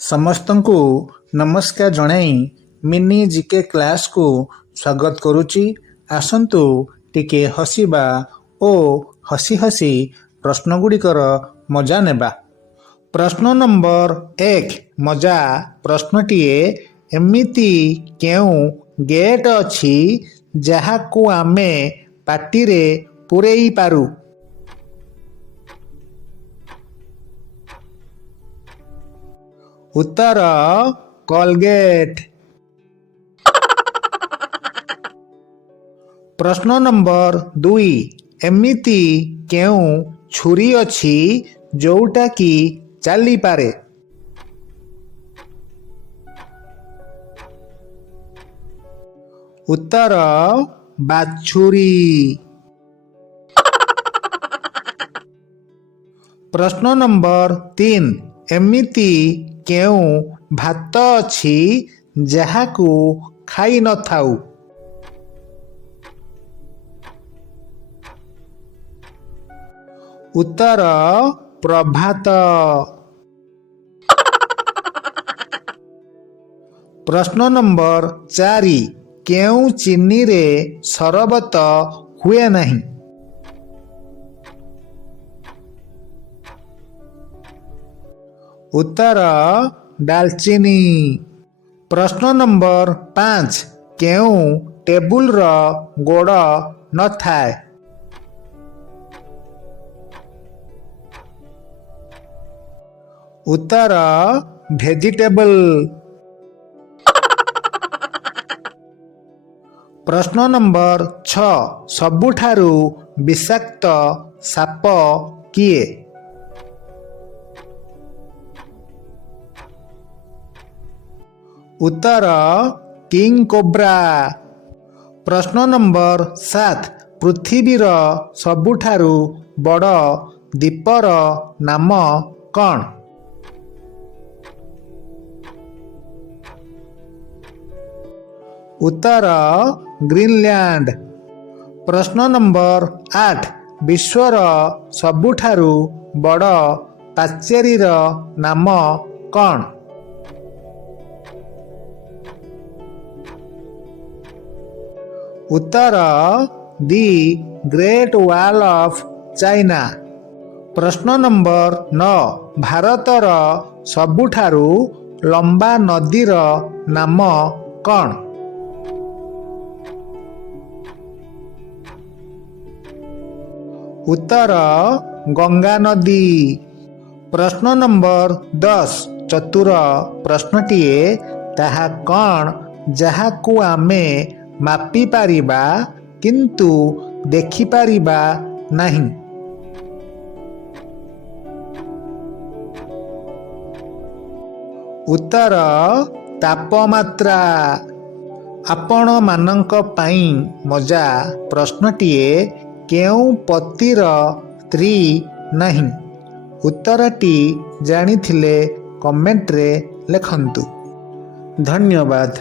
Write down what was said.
ସମସ୍ତଙ୍କୁ ନମସ୍କାର ଜଣାଇ ମିନି ଜିକେ କ୍ଲାସକୁ ସ୍ୱାଗତ କରୁଛି। ଆସନ୍ତୁ ଟିକେ ହସିବା ଓ ହସି ହସି ପ୍ରଶ୍ନଗୁଡ଼ିକର ମଜା ନେବା। ପ୍ରଶ୍ନ ନମ୍ବର 1 ମଜା ପ୍ରଶ୍ନଟିଏ, ଏମିତି କେଉଁ ଗେଟ୍ ଅଛି ଯାହାକୁ ଆମେ ପାଟିରେ ପୂରେଇ ପାରୁ? ଉତ୍ତର କୋଲଗେଟ୍। ପ୍ରଶ୍ନ ନମ୍ବର 2 ଏମିତି କେଉଁ ଛୁରୀ ଅଛି ଯେଉଁଟାକି ଚାଲିପାରେ? ଉତ୍ତର ବାଛୁରୀ। ପ୍ରଶ୍ନ ନମ୍ବର 3 ଏମିତି କେଉଁ ଭାତ ଅଛି ଯାହାକୁ ଖାଇ ନଥାଉ? ଉତ୍ତର ପ୍ରଭାତ। ପ୍ରଶ୍ନ ନମ୍ବର 4 କେଉଁ ଚିନିରେ ସରବତ ହୁଏ ନାହିଁ? ଉତ୍ତର ଡାଲଚିନି। ପ୍ରଶ୍ନ ନମ୍ବର 5 କେଉଁ ଟେବୁଲର ଗୋଡ଼ ନଥାଏ? ଉତ୍ତର ଭେଜିଟେବଲ। ପ୍ରଶ୍ନ ନମ୍ବର 6 ସବୁଠାରୁ ବିଷାକ୍ତ ସାପ କିଏ? ଉତ୍ତର କିଙ୍ଗ କୋବ୍ରା। ପ୍ରଶ୍ନ ନମ୍ବର 7 ପୃଥିବୀର ସବୁଠାରୁ ବଡ଼ ଦ୍ୱୀପର ନାମ କ'ଣ? ଉତ୍ତର ଗ୍ରୀନଲ୍ୟାଣ୍ଡ। ପ୍ରଶ୍ନ ନମ୍ବର 8 ବିଶ୍ୱର ସବୁଠାରୁ ବଡ଼ ପାଚେରୀର ନାମ କ'ଣ? ଉତ୍ତର ଦି ଗ୍ରେଟ୍ ୱାଲ୍ ଅଫ୍ ଚାଇନା। ପ୍ରଶ୍ନ ନମ୍ବର 9 ଭାରତର ସବୁଠାରୁ ଲମ୍ବା ନଦୀର ନାମ କ'ଣ? ଉତ୍ତର ଗଙ୍ଗା ନଦୀ। ପ୍ରଶ୍ନ ନମ୍ବର 10 ଚତୁର ପ୍ରଶ୍ନଟିଏ, ତାହା କ'ଣ ଯାହାକୁ ଆମେ ମାପିପାରିବା କିନ୍ତୁ ଦେଖିପାରିବା ନାହିଁ? ଉତ୍ତର ତାପମାତ୍ରା। ଆପଣମାନଙ୍କ ପାଇଁ ମଜା ପ୍ରଶ୍ନଟିଏ, କେଉଁ ପତିର ସ୍ତ୍ରୀ ନାହିଁ? ଉତ୍ତରଟି ଜାଣିଥିଲେ କମେଣ୍ଟରେ ଲେଖନ୍ତୁ। ଧନ୍ୟବାଦ।